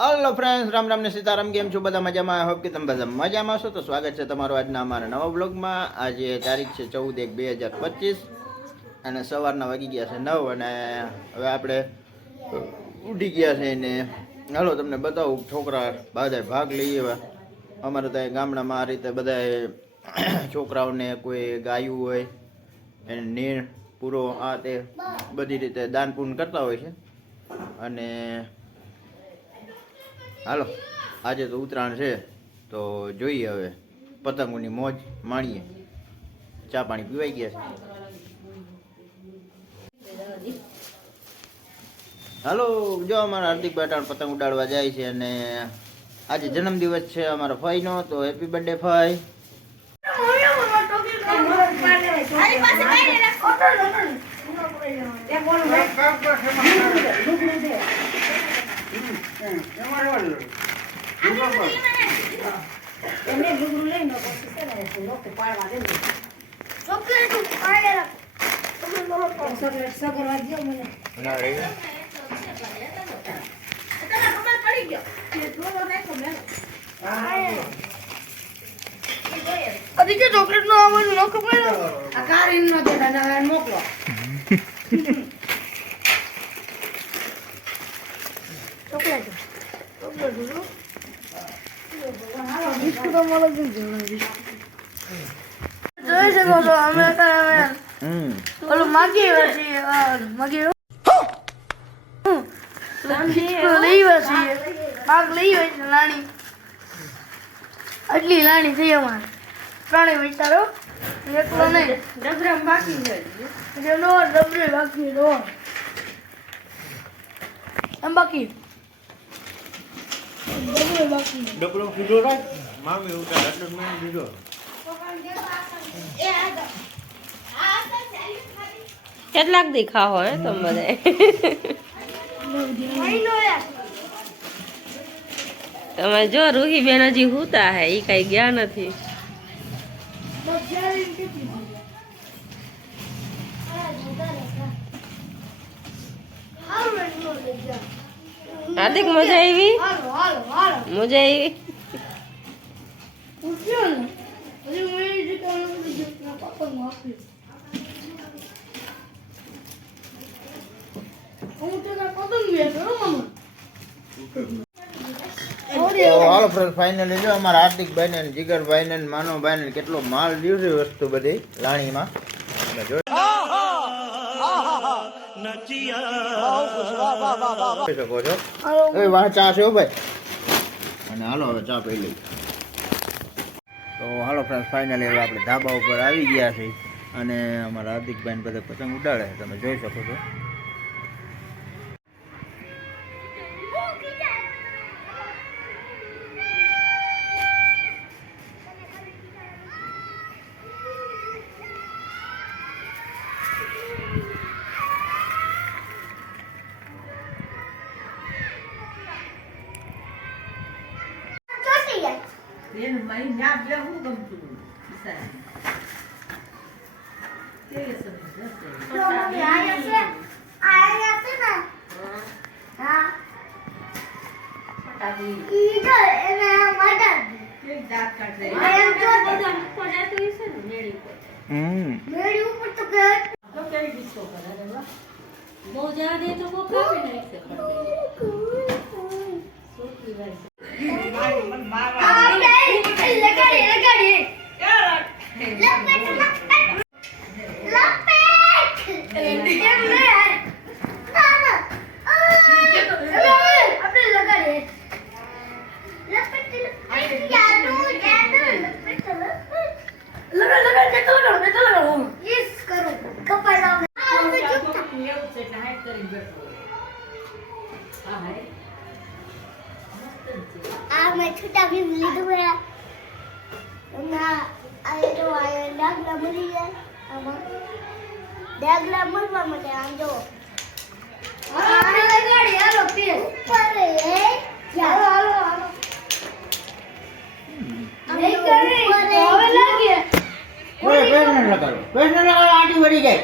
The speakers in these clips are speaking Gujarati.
હલો ફ્રેન્ડ્સ રામ રામને સીતારામ. કેમ છો? બધા મજામાં? હોપ કે તમે બધા મજામાં છો. તો સ્વાગત છે તમારું આજના અમારા નવા બ્લોગમાં આજે તારીખ છે ચૌદ એક બે હજાર પચીસ અને સવારના વાગી ગયા છે નવ અને હવે આપણે ઉઠી ગયા છે ને હાલો તમને બતાવું, છોકરા બધા ભાગ લઈએ અમારે ત્યાં ગામડામાં આ રીતે બધા છોકરાઓને કોઈ ગાયું હોય, એને નીર પૂરો આ તે બધી રીતે દાન પૂન કરતા હોય છે. અને હાલો આજે તો ઉત્તરાયણ છે તો જોઈએ હવે પતંગોની મોજ માણીએ. ચા પાણી પીવાઈ ગયા છે. હાલો જો અમારા હાર્દિક બેટાણ પતંગ ઉડાડવા જાય છે અને આજે જન્મદિવસ છે અમારા ફાઈનો તો હેપી બર્થડે ફાઈ. અધિકે ચોકલેટ નો આવવાનો નોખો પડ્યો. મોકલો ચોકલેટ ચોકલેટ નો લાણી આટલી લાણી થઈ અમારે ત્રણેય વિચારો એકલો નહીં ડબરામ બાકી છે નો ડબરે બાકી રો એમ બાકી ડબરે ડબરો મામી ઉતાર આટલું મેં દીધો કેટલાક દેખા હોય તમે તમે જો રૂહી બેન હજી હુતા હે ઈ કઈ ગયા નથી. હાર્દિક મજા આવી? હાલો હાલો હાલો. મજા આવી? ઉઠ્યો ને હજી હું de que eu não ના na Papa હું Vamos tentar quanto વેચો હો મામા તો હાલો ફ્રેન્ડ ફાઇનલી જો અમારા હાર્દિકભાઈ ને જીગરભાઈ ને માનવભાઈ ને કેટલો માલ દ્યો છે વસ્તુ બધી લાણીમાં. તમે જોઈ જોઈ શકો છો. એ વાહ ચા છે ભાઈ. અને હાલો હવે ચા પી લઈ તો હાલો ફ્રેન્ડ ફાઇનલી હવે આપણે ધાબા ઉપર આવી ગયા છે અને અમારા હાર્દિકભાઈને બધા પતંગ ઉડાડે તમે જોઈ શકો છો. તો મમ્મી આયા છે આયા છે ને હા ઈ જો એને મદદ આયા ચોટી હમ ડાગલા ભૂલી જાય. આમાં. ડાગલા ભૂલવા માટે આમ જો. આટી વળી જાય.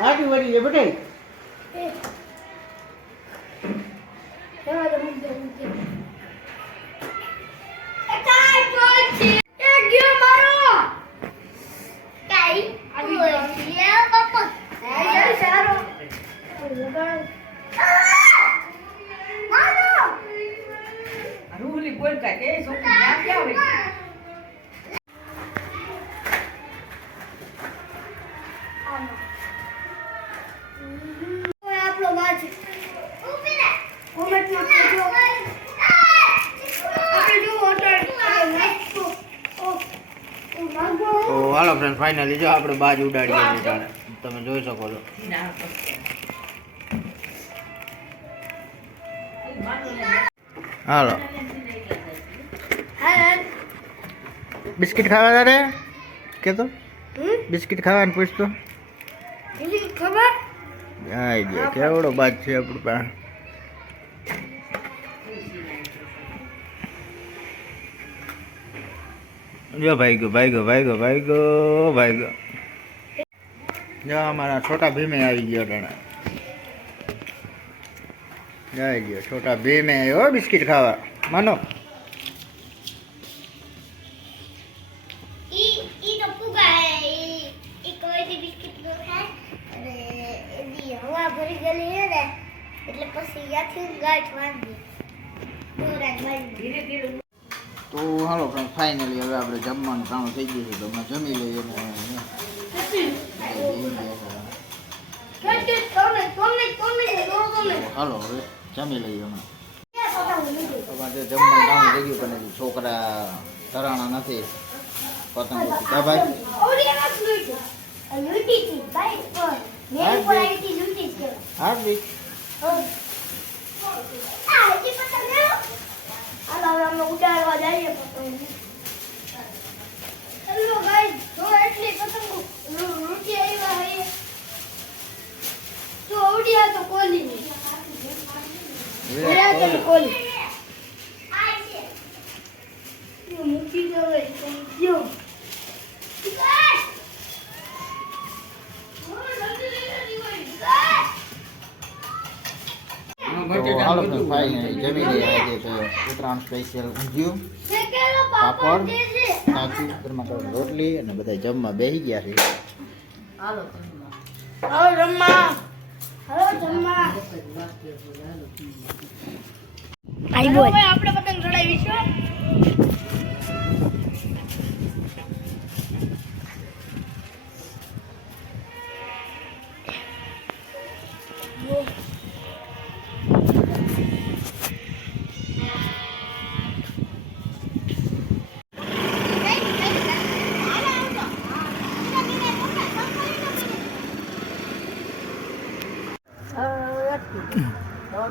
આટી વળી જાય બેટા Ela é muito ગયો મારો. કાઈ? આવી ગયો. પપ્પા. યાર સારો. મારો મારો અરુલી બોલ કાકે શું ના કે ફાઇનલી જો આપણે બાજ ઉડાડીએ છીએ તમે જોઈ શકો છો. હાલો. બિસ્કિટ ખાવા તારે કે તો બિસ્કિટ ખાવાનું પૂછતો? ખબર? આઈ ગયા. કેવડો બાજ છે આપણું પાસે જો ભાઈ ગયો ભાઈ ગયો ભાઈ ગયો ભાઈ ગયો ભાઈ ગયો જો અમારા છોટા ભીમે આવી ગયો ટાણા જઈ ગયો છોટા ભીમે આવ્યો બિસ્કિટ ખાવા માનો ઈ ઈ તો ફુગા હે ઈ ઈ કોઈ દી બિસ્કિટ નો ખાય અને એની હવા ભરી ગયેલી હે ને એટલે પછી યાથી ગાંઠ વાંધી. પૂરા મારી. ધીરે ધીરે. તો હાલો ફ્રેન્ડ ફાઇનલી હવે આપણે જમવાનું કાણું થઈ ગયું છે, તો અમે જમી લઈએ ને. હાલો, હવે જમી લઈએ ક્યાં અમારે જમવાનું ટાણું થઈ ગયું, પણ છોકરા તરાણા નથી. પતંગ કા ભાઈ? હાલો હવે અમે ઉડાડવા જઈએ પતંગ હેલો ગાઈસ જો એટલી પતંગો લૂંટી આવ્યા હે તો ઓડિયા તો કોલી ની. કોલી એ મૂકી દો હવે સમજ્યો તો હાલો ફ્રેન્ડ ફાઇનલી જમી લઈએ આજે તો ઉત્તરાયણ સ્પેશિયલ ઊંધિયું. પાપડ કાચું ગરમા રોટલી અને બધા જમવા બેસી ગયા છે. હાલો. જમવા. હાલો રમ્મા હાલો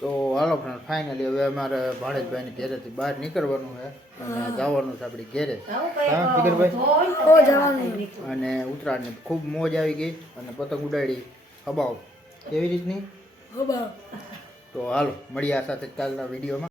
તો હાલો ફ્રેન્ડ ફાઇનલી હવે અમારે ભાણેજભાઈની ઘેરેથી બહાર નીકળવાનું છે. અને જવાનું છે આપણી ઘેરે. હા જીગરભાઈ ઓ અને ઉત્તરાયણની ખૂબ મોજ આવી ગઈ અને પતંગ ઉડાડી. હબાવ કેવી રીતની? તો હાલો મળીએ આ સાથે જ કાલના વિડીયોમાં.